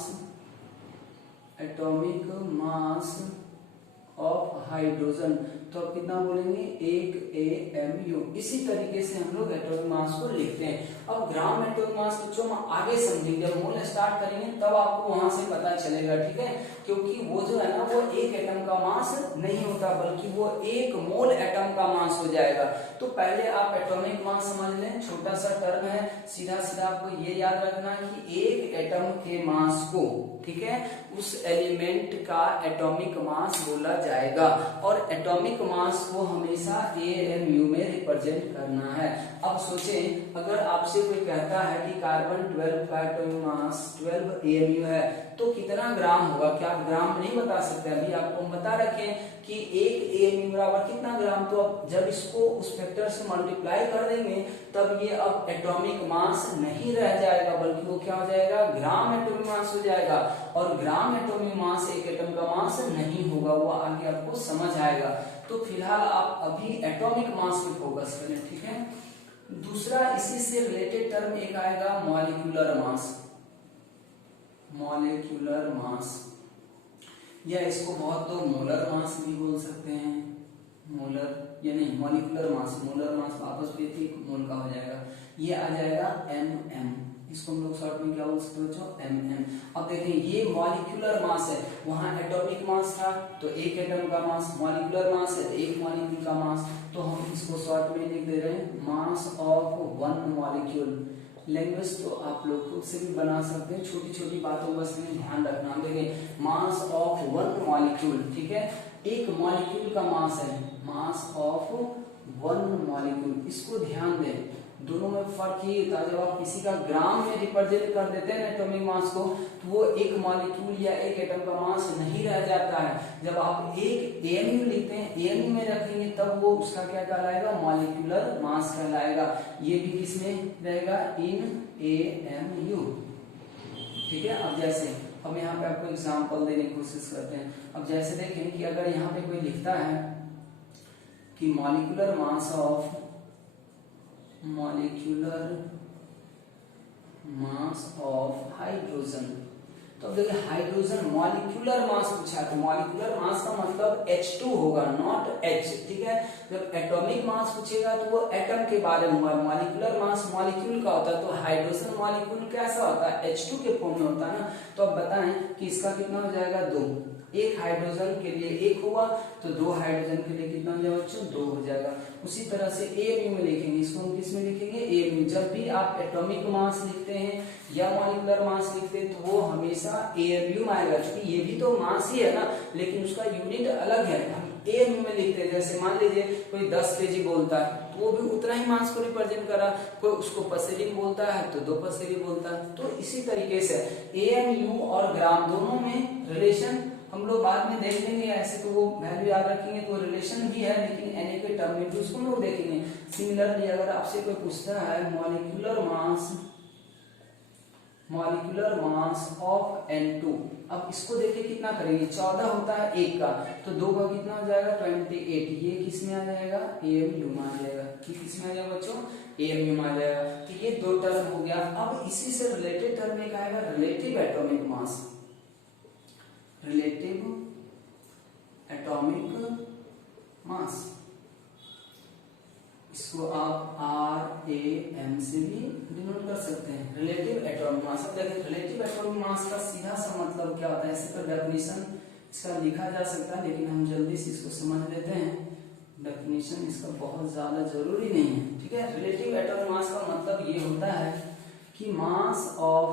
ऑफ हाइड्रोजन तो आप कितना बोलेंगे, 1 AMU। इसी तरीके से हम लोग एटॉमिक मास को लिखते हैं। अब ग्राम एटॉमिक मास बच्चों हम आगे समझेंगे, जब मोल स्टार्ट करेंगे तब आपको वहां से पता चलेगा, ठीक है। क्योंकि वो जो है ना, वो एक एटम का मास नहीं होता, बल्कि वो 1 मोल एटम का मास हो जाएगा। तो पहले आप एटॉमिक मास समझ लें, छोटा सा टर्म है, सीधा सीधा आपको ये याद रखना कि एक एटम के मास को, ठीक है, उस एलिमेंट का एटॉमिक मास बोला जाएगा। और एटॉमिक मास को हमेशा AMU में रिप्रेजेंट करना है। अब सोचें, अगर आपसे कोई कहता है कि कार्बन 12 का एटॉमिक मास 12 AMU है तो कितना ग्राम होगा, क्या आप ग्राम नहीं बता सकते? अभी आपको हम बता रखें कि 1 AMU बराबर कितना ग्राम। तो अब जब इसको उस फैक्टर से मल्टीप्लाई कर देंगे तब ये अब एटॉमिक मास नहीं रह जाएगा, बल्कि वो क्या हो जाएगा, ग्राम एटॉमिक मास हो जाएगा। और ग्राम एटॉमिक मास एक एटम का मास नहीं होगा, वो आगे आपको समझ आएगा। तो फिलहाल आप अभी एटॉमिक मास पे फोकस करें, ठीक है। दूसरा इसी से रिलेटेड टर्म एक आएगा, मॉलिक्यूलर मास। मॉलिक्यूलर मास, या इसको बहुत लोग मोलर मास भी बोल सकते हैं, मोलर या नहीं, मॉलिक्यूलर मास, मोलर मास वापस भी एक मोल का हो जाएगा, ये आ जाएगा MM। इसको हम लोग शॉर्ट में क्या बोल सकते हैं बच्चों, MM। अब देखें, ये मॉलिक्यूलर मास है, वहां एटॉमिक मास था तो एक एटम का मास, मॉलिक्यूलर मास है तो एक मॉलिक्यूल का मास, तो हम इसको शॉर्ट में लिख दे रहे हैं मास ऑफ 1 मॉलिक्यूल। लैंग्वेज तो आप लोग खुद से भी बना सकते हैं, छोटी छोटी बातों बस में ध्यान रखना। देखें, मास ऑफ 1 मॉलिक्यूल, ठीक है, एक मॉलिक्यूल का मास है, मास ऑफ 1 मॉलिक्यूल। इसको ध्यान दें, दोनों में फर्क ये होता है, जब आप किसी का ग्राम में रिप्रेजेंट कर देते हैं एटॉमिक मास को तो वो एक मॉलिक्यूल या एक एटम का मास नहीं रह जाता है। जब आप एक AMU लिखते हैं, AMU में रखेंगे तब वो उसका क्या कहलाएगा, मॉलिक्यूलर मास कहलाएगा। ये भी किसमें रहेगा, इन AMU, ठीक है। अब जैसे हम यहाँ पे आपको एग्जांपल देने की कोशिश करते हैं। अब जैसे देखें कि अगर यहाँ पे कोई लिखता है कि मॉलिक्यूलर मास ऑफ हाइड्रोजन, तो अब देखिए हाइड्रोजन मॉलिक्यूलर मास पूछा है, तो मॉलिक्यूलर मास का मतलब H2 होगा, नॉट H, ठीक है। जब एटॉमिक मास पूछेगा तो वो एटम के बारे में होगा, मॉलिक्यूलर मास मॉलिक्यूल का होता है। तो हाइड्रोजन मॉलिक्यूल कैसा होता है, H2 के फॉर्म में होता है ना। तो अब बताएं कि इसका कितना हो जाएगा, 2। एक हाइड्रोजन के लिए 1 हुआ तो 2 हाइड्रोजन के लिए कितना हो जाएगा बच्चों, 2 हो जाएगा। उसी तरह से AMU में लिखेंगे, इसको हम किस में लिखेंगे, AMU। जब भी आप एटॉमिक मास लिखते हैं या मॉलिक्यूलर मास लिखते हैं तो वो हमेशा AMU में आएगा, क्योंकि ये भी तो मास ही है ना, लेकिन उसका यूनिट अलग है। हम AMU में लिखते हैं। जैसे मान लीजिए कोई 10 kg बोलता है तो वो भी उतना ही मास को रिप्रेजेंट करा, कोई उसको पसेरी बोलता है तो 2 पसेरी बोलता है। तो इसी तरीके से AMU और ग्राम दोनों में रिलेशन हम लोग बाद में देख लेंगे, ऐसे तो वो वैल्यू याद रखेंगे तो रिलेशन भी है, लेकिन NA के टर्म में भी उसको हम लोग देखेंगे। सिमिलरली अगर आपसे कोई पूछता है मॉलिक्यूलर मास ऑफ N2, अब इसको देखिए कितना करेंगे, 14 होता है 1 का, तो 2 का कितना हो जाएगा, 28। ये किस में आ जाएगा, AMU में आ जाएगा। किस में आ जाएगा बच्चों, AMU में आ जाएगा। तो ये 2 टर्म हो गया। अब इसी से रिलेटेड टर्म एक आएगा, relative atomic mass. Relative atomic mass, इसको आप RAM से भी डिनोट कर सकते हैं, रिलेटिव एटॉमिक मास। अब देखिए रिलेटिव एटॉमिक मास का सीधा सा मतलब क्या होता है, ऐसे तो डेफिनेशन इसका लिखा जा सकता है, लेकिन हम जल्दी से इसको समझ लेते हैं। डेफिनेशन इसका बहुत ज्यादा जरूरी नहीं है, ठीक है। रिलेटिव एटॉमिक मास का मतलब ये होता है कि कि मास ऑफ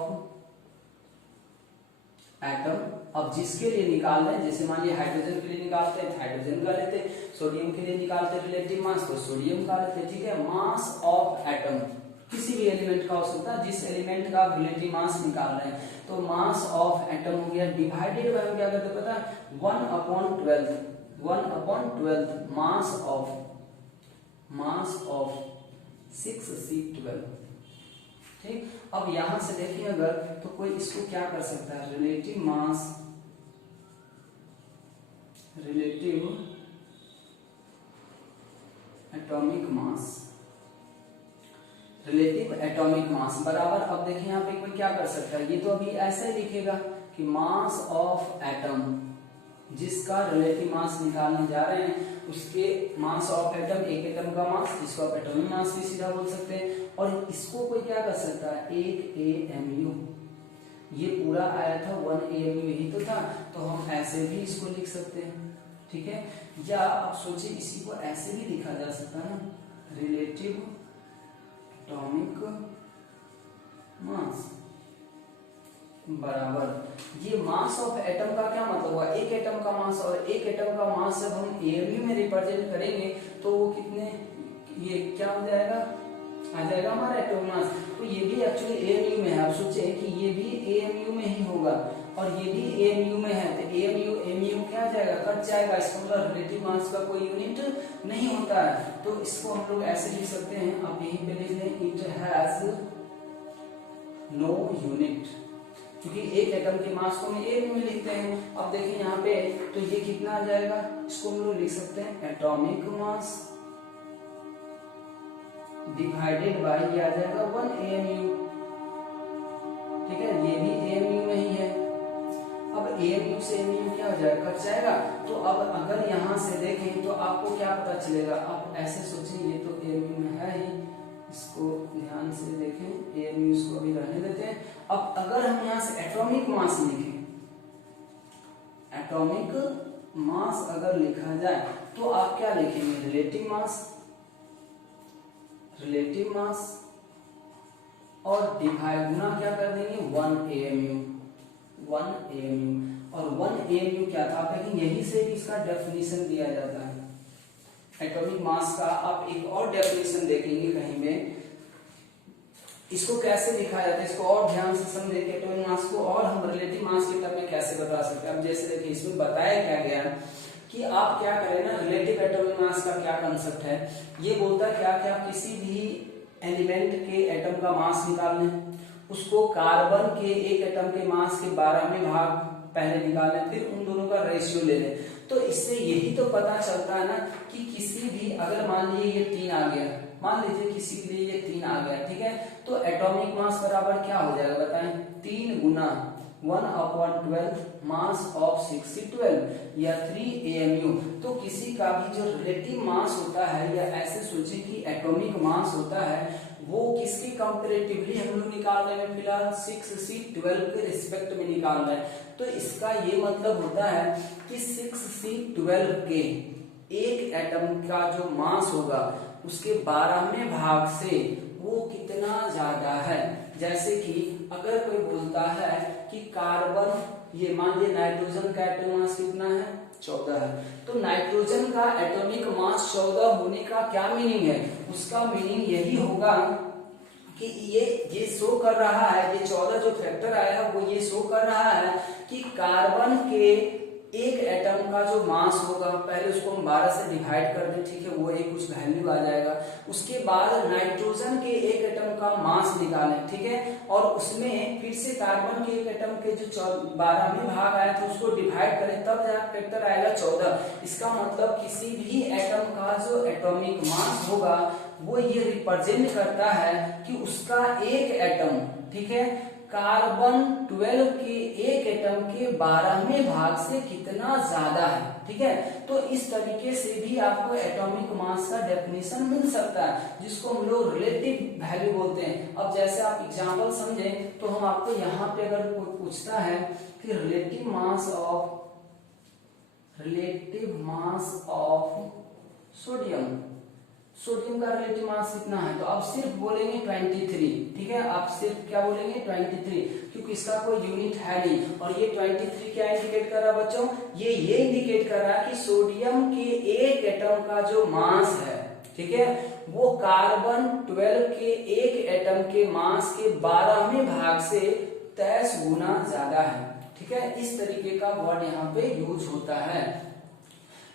एटम, अब जिसके लिए निकाल रहे हैं, जैसे मान लिया हाइड्रोजन के लिए निकालते हैं हाइड्रोजन का लेते हैं, सोडियम के लिए निकालते हैं रिलेटिव मास तो सोडियम का लेते हैं, ठीक है। मास ऑफ एटम किसी भी एलिमेंट का हो सकता है, जिस एलिमेंट का रिलेटिव मास निकाल रहे हैं, तो मास ऑफ एटम हो गया डिवाइडेड बाय, हम क्या करते हैं पता है, 1/12 मास ऑफ 6C12, ठीक। अब यहां से देखिए अगर, तो कोई इसको क्या कर सकता है, रिलेटिव एटॉमिक मास बराबर, अब देखिए यहाँ पे कोई क्या कर सकता है, ये तो अभी ऐसे ही लिखेगा कि मास ऑफ एटम, जिसका रिलेटिव मास निकालने जा रहे हैं, उसके मास ऑफ एटम, एक एटम का मास, जिसको आप एटॉमिक मास भी सीधा बोल सकते हैं। और इसको कोई क्या कर सकता है, 1 AMU, ये पूरा आया था 1 AMU यही तो था, तो हम ऐसे भी इसको लिख सकते हैं, ठीक है। या आप सोचिए इसी को ऐसे भी लिखा जा सकता है ना, रिलेटिव एटॉमिक मास बराबर, ये मास ऑफ एटम का क्या मतलब हुआ, एक एटम का मास, और एक एटम का मास जब हम AMU में रिप्रेजेंट करेंगे तो वो कितने, ये क्या हो जाएगा, आ जाएगा हमारा एटॉमिक मास। तो ये भी एक्चुअली AMU में है, आप सोचे कि ये भी AMU में ही होगा और ये भी AMU में है, तो AMU क्या आ जाएगा, कट जाएगा, इसका मतलब रिलेटिव मास का कोई यूनिट नहीं होता है। तो इसको हम लोग ऐसे लिख सकते हैं, आप यहीं पे लिख लें, इट हैज नो यूनिट, क्योंकि एक एटम के मास को हम AMU में लिखते हैं। अब देखिए यहाँ पे, तो ये कितना आ जाएगा, इसको हम लोग लिख सकते हैं एटॉमिक मास डिवाइडेड बाय, ये आ जाएगा 1 AMU, ठीक है, ये भी AMU में ही है। अब AMU से AMU क्या हो जाएगा, कट जाएगा। तो अब अगर यहाँ से देखें तो आपको क्या पता चलेगा, आप ऐसे सोचें, ये तो AMU में है ही, इसको ध्यान से देखें, AMU इसको अभी रहने देते हैं। अब अगर हम यहाँ से एटॉमिक मास लिखें, एटॉमिक मास अगर लिखा जाए तो आप क्या लिखेंगे, रिलेटिव मास और डिवाइड गुना क्या कर देंगे 1 AMU, और 1 AMU क्या था, आप देखें यहीं से भी इसका डेफिनेशन दिया जाता है एटॉमिक मास का। आप एक और डेफिनेशन देखेंगे कहीं में, इसको कैसे लिखा जाता है, इसको और ध्यान से समझे कि एटॉमिक मास को और हम रिलेटिव मास के टर्म में कैसे बता सकते हैं। अब जैसे देखिए इसमें बताया क्या गया कि आप क्या करें ना, रिलेटिव एटॉमिक मास का क्या कंसेप्ट है, ये बोलता है क्या कि आप किसी भी एलिमेंट के एटम का मास निकाल लें, उसको कार्बन के एक एटम के मास के 12वें भाग पहले निकाल लें, फिर उन दोनों का रेशियो ले लें। तो इससे यही तो पता चलता है ना कि किसी भी, अगर मान लीजिए ये 3 आ गया, मान लीजिए किसी के लिए ये 3 आ गया, ठीक है, तो एटॉमिक मास बराबर क्या हो जाएगा बताएं, 3 गुना 1/12 मास ऑफ 6C12 या 3 AMU। तो किसी का भी जो रिलेटिव मास होता है, या ऐसे सोचिए कि एटॉमिक मास होता है, वो किसके कंपैरेटिवली हम लोग निकाल रहे हैं, फिलहाल 6C12 के रिस्पेक्ट में निकाल रहे हैं। तो इसका ये मतलब होता है कि 6C12 के एक एटम का जो मास होगा उसके 12वें भाग से वो कितना ज्यादा है। जैसे कि अगर कोई बोलता है कि कार्बन, ये मान लीजिए नाइट्रोजन का एटॉमिक मास कितना है, 14 है, तो नाइट्रोजन का एटॉमिक मास 14 होने का क्या मीनिंग है, उसका मीनिंग यही होगा कि ये शो कर रहा है, ये 14 जो फैक्टर आया है वो ये शो कर रहा है कि कार्बन के एक एटम का जो मास होगा, पहले उसको हम 12 से डिवाइड कर दें, ठीक है, वो एक कुछ वैल्यू आ जाएगा, उसके बाद नाइट्रोजन के एक एटम का मास निकालें, ठीक है, और उसमें फिर से कार्बन के एक एटम के जो 12वें भाग आया था उसको डिवाइड करें, तब फैक्टर आएगा 14। इसका मतलब किसी भी एटम का जो एटॉमिक मास होगा वो ये रिप्रेजेंट करता है कि उसका एक एटम, ठीक है, कार्बन 12 के एक एटम के 12वें भाग से कितना ज्यादा है, ठीक है। तो इस तरीके से भी आपको एटॉमिक मास का डेफिनेशन मिल सकता है, जिसको हम लोग रिलेटिव वैल्यू बोलते हैं। अब जैसे आप एग्जांपल समझें तो हम आपको यहाँ पे अगर कोई पूछता है कि रिलेटिव मास ऑफ सोडियम का रिलेटिव मास कितना है, तो आप सिर्फ बोलेंगे 23, ठीक है, आप सिर्फ क्या बोलेंगे 23, क्योंकि इसका कोई यूनिट है नहीं। और ये 23 क्या इंडिकेट कर रहा है बच्चों, ये इंडिकेट कर रहा है कि सोडियम के एक एटम का जो मास है, ठीक है, वो कार्बन 12 के एक एटम के मास के 12वें भाग से 23 गुना ज्यादा है, ठीक है। इस तरीके का वर्ड यहाँ पे यूज होता है।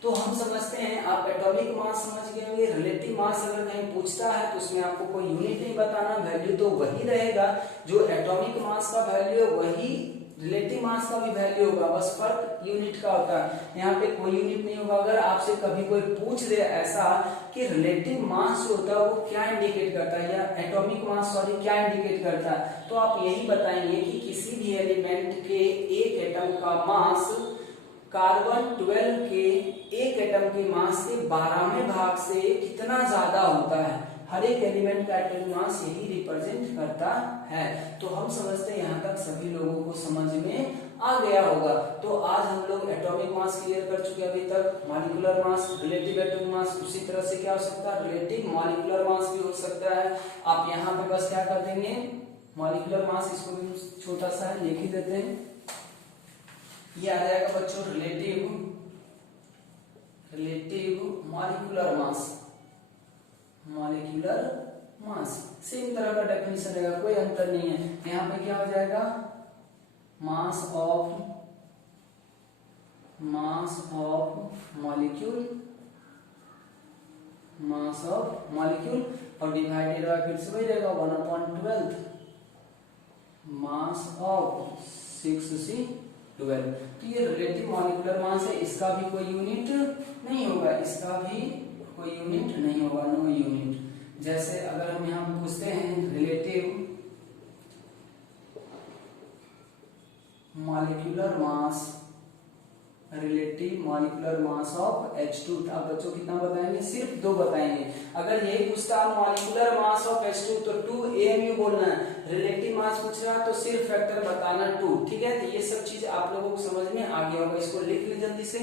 तो हम समझते हैं, आप एटॉमिक मास समझ गए होंगे। रिलेटिव मास अगर कहीं पूछता है तो उसमें आपको कोई यूनिट नहीं बताना, वैल्यू तो वही रहेगा, जो एटॉमिक मास का वैल्यू है वही रिलेटिव मास का भी वैल्यू होगा, बस फर्क यूनिट का होता है। यहाँ पे कोई यूनिट नहीं होगा। अगर आपसे कभी कोई पूछ दे ऐसा कि रिलेटिव मास जो होता है वो क्या इंडिकेट करता है, या एटॉमिक मास सॉरी क्या इंडिकेट करता है, तो आप यही बताएंगे कि किसी भी एलिमेंट के एक एटम का मास कार्बन 12 के एक एटम के मास के 12वें भाग से कितना ज्यादा होता है। हर एक एलिमेंट का एटॉमिक मास यही रिप्रेजेंट करता है। तो हम समझते हैं यहाँ तक सभी लोगों को समझ में आ गया होगा। तो आज हम लोग एटॉमिक मास क्लियर कर चुके हैं अभी तक। Molecular mass, relative atomic mass, उसी तरह से क्या हो सकता है, रिलेटिव मॉलिक्यूलर मास भी हो सकता है। आप यहाँ पे बस क्या कर देंगे, मॉलिक्यूलर मास, इसको भी छोटा सा है लिख ही देते हैं, ये आ जाएगा बच्चों relative molecular mass. Molecular mass same तरह का डेफिनेशन रहेगा, कोई अंतर नहीं है। यहाँ पे क्या हो जाएगा, मास ऑफ मॉलिक्यूल और डिवाइडेड बाय फिर से वही रहेगा 1/12 मास ऑफ 6C12। तो ये रिलेटिव मॉलिक्यूलर मास है, इसका भी कोई यूनिट नहीं होगा, इसका भी कोई यूनिट नहीं होगा, नो यूनिट। जैसे अगर हम यहाँ पूछते हैं relative molecular mass of H2, आप बच्चों कितना बताएंगे, सिर्फ 2 बताएंगे। अगर यही पूछता है मॉलिक्यूलर मास ऑफ H2 तो 2 AMU बोलना है। रिलेटिव मास पूछ रहा है तो सिर्फ फैक्टर बताना 2, ठीक है। तो ये सब चीज आप लोगों को समझ में आ गया होगा, इसको लिख ली जल्दी से।